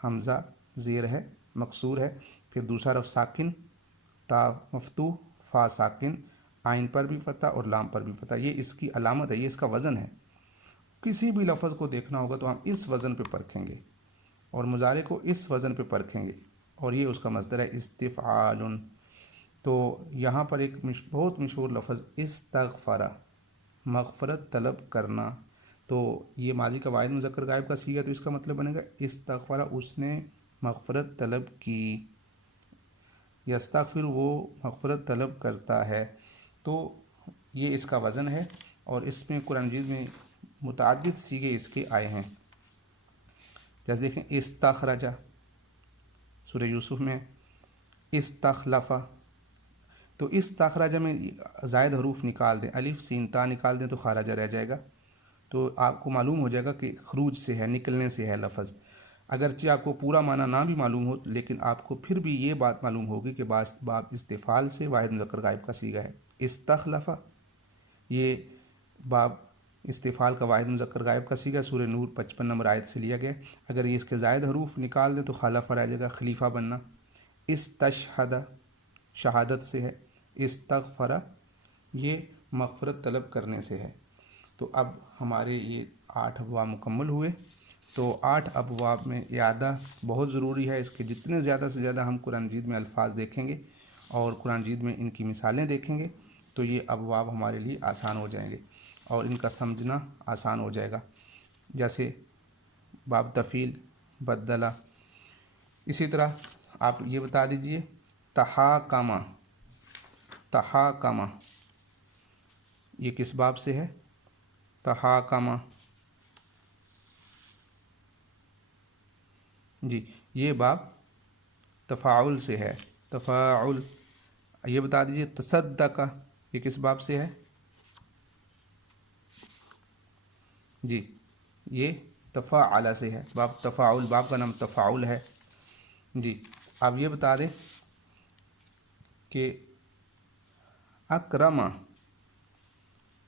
حمزہ زیر ہے مکسور ہے، پھر دوسرا حرف ساکن تا مفتوح، فا ساکن، آئین پر بھی فتح اور لام پر بھی فتح، یہ اس کی علامت ہے، یہ اس کا وزن ہے۔ کسی بھی لفظ کو دیکھنا ہوگا تو ہم اس وزن پہ پرکھیں گے اور مضارع کو اس وزن پہ پرکھیں گے، اور یہ اس کا مصدر ہے استفعال۔ تو یہاں پر ایک بہت مشہور لفظ استغفر، مغفرت طلب کرنا، تو یہ ماضی کا واحد مذکر غائب کا صیغہ، تو اس کا مطلب بنے گا استغفر، اس نے مغفرت طلب کی، یستغفر وہ مغفرت طلب کرتا ہے، تو یہ اس کا وزن ہے۔ اور اس میں قرآن مجید میں متعدد صیغے اس کے آئے ہیں، جیسے دیکھیں استخرج سورہ یوسف میں، استخلف، تو استخرج میں زائد حروف نکال دیں، الف سین تا نکال دیں تو خارجہ رہ جائے گا، تو آپ کو معلوم ہو جائے گا کہ خروج سے ہے، نکلنے سے ہے لفظ، اگرچہ آپ کو پورا معنی نہ بھی معلوم ہو لیکن آپ کو پھر بھی یہ بات معلوم ہوگی کہ باب استفعال سے واحد مذکر غائب کا صیغہ ہے۔ استخلف یہ باب استفعال کا واحد مذکر غائب کا صیغہ سورہ نور 55 نمبر آیت سے لیا گیا، اگر یہ اس کے زائد حروف نکال دیں تو خلف رہ جائے گا، خلیفہ بننا۔ استشہد شہادت سے ہے، استغفر یہ مغفرت طلب کرنے سے ہے۔ تو اب ہمارے یہ 8 ابواب مکمل ہوئے، تو 8 ابواب میں اعادہ بہت ضروری ہے، اس کے جتنے زیادہ سے زیادہ ہم قرآن مجید میں الفاظ دیکھیں گے اور قرآن مجید میں ان کی مثالیں دیکھیں گے تو یہ ابواب ہمارے لیے آسان ہو جائیں گے اور ان کا سمجھنا آسان ہو جائے گا، جیسے باب تفعیل، بدلہ۔ اسی طرح آپ یہ بتا دیجئے تحاکما، تحاکما یہ کس باب سے ہے؟ تحاکما، جی یہ باب تفاعل سے ہے، تفاعل۔ یہ بتا دیجئے تصدق یہ کس باب سے ہے؟ جی یہ تفاعل سے ہے، باب تفاعل، باب کا نام تفاعل ہے۔ جی آپ یہ بتا دیں کہ اکرم،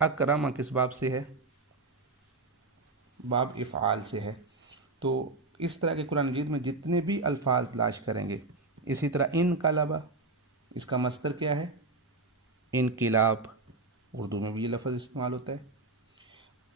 اکرم کس باب سے ہے؟ باب افعال سے ہے۔ تو اس طرح کے قرآن مجید میں جتنے بھی الفاظ تلاش کریں گے، اسی طرح انقلب، اس کا مصدر کیا ہے؟ انقلاب، اردو میں بھی یہ لفظ استعمال ہوتا ہے،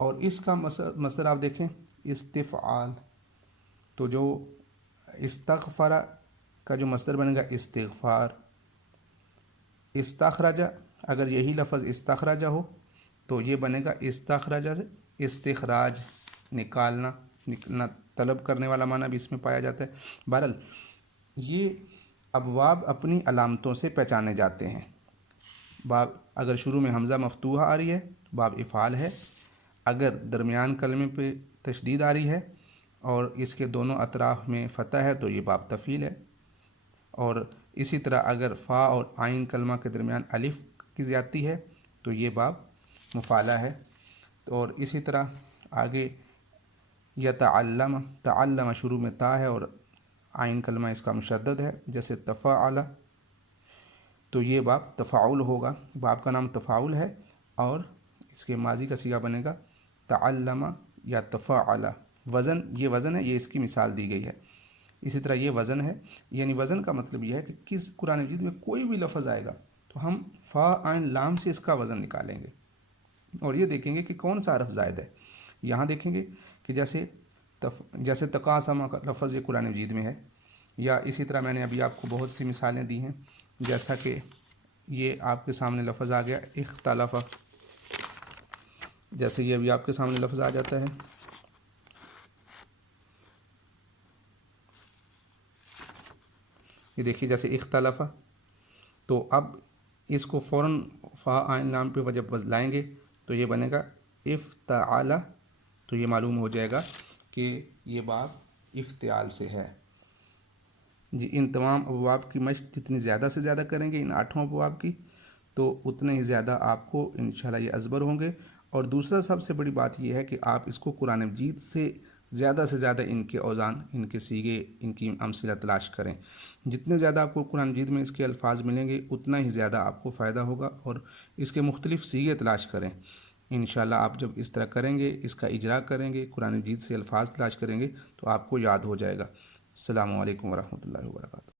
اور اس کا مصدر آپ دیکھیں استفعال، تو جو استغفر کا جو مصدر بنے گا استغفار، استخرج اگر یہی لفظ استخرج ہو تو یہ بنے گا استخرج سے استخراج، نکالنا طلب کرنے والا معنی بھی اس میں پایا جاتا ہے۔ بہرحال یہ ابواب اپنی علامتوں سے پہچانے جاتے ہیں، باب اگر شروع میں حمزہ مفتوحہ آ رہی ہے تو باب افعال ہے، اگر درمیان کلمے پہ تشدید آ رہی ہے اور اس کے دونوں اطراف میں فتح ہے تو یہ باب تفعیل ہے، اور اسی طرح اگر فا اور عین کلمہ کے درمیان الف کی زیادتی ہے تو یہ باب مفعلہ ہے۔ اور اسی طرح آگے یتعلم، تعلم شروع میں تا ہے اور عین کلمہ اس کا مشدد ہے، جیسے تفاعل، تو یہ باب تفاعل ہوگا، باب کا نام تفاعل ہے اور اس کے ماضی کا صیغہ بنے گا تعلم یا تفاعل۔ وزن، یہ وزن ہے، یہ اس کی مثال دی گئی ہے۔ اسی طرح یہ وزن ہے، یعنی وزن کا مطلب یہ ہے کہ کس قرآن مجید میں کوئی بھی لفظ آئے گا تو ہم فا عین لام سے اس کا وزن نکالیں گے اور یہ دیکھیں گے کہ کون سا حرف زائد ہے۔ یہاں دیکھیں گے کہ جیسے تقاسم کا لفظ یہ قرآن مجید میں ہے، یا اسی طرح میں نے ابھی آپ کو بہت سی مثالیں دی ہیں، جیسا کہ یہ آپ کے سامنے لفظ آ گیا اختلف، جیسے یہ ابھی آپ کے سامنے لفظ آ جاتا ہے، یہ دیکھیے جیسے اختلف، تو اب اس کو فوراً فا عین لام پہ جب بدلائیں گے تو یہ بنے گا افتعال، تو یہ معلوم ہو جائے گا کہ یہ باب افتعال سے ہے۔ جی ان تمام ابواب کی مشق جتنی زیادہ سے زیادہ کریں گے ان 8 ابواب کی، تو اتنے ہی زیادہ آپ کو انشاءاللہ یہ ازبر ہوں گے۔ اور دوسرا سب سے بڑی بات یہ ہے کہ آپ اس کو قرآن مجید سے زیادہ ان کے اوزان، ان کے صیغے، ان کی امثلہ تلاش کریں۔ جتنے زیادہ آپ کو قرآن مجید میں اس کے الفاظ ملیں گے اتنا ہی زیادہ آپ کو فائدہ ہوگا، اور اس کے مختلف صیغے تلاش کریں۔ انشاءاللہ آپ جب اس طرح کریں گے، اس کا اجرا کریں گے، قرآن مجید سے الفاظ تلاش کریں گے تو آپ کو یاد ہو جائے گا۔ السلام علیکم ورحمۃ اللہ وبرکاتہ۔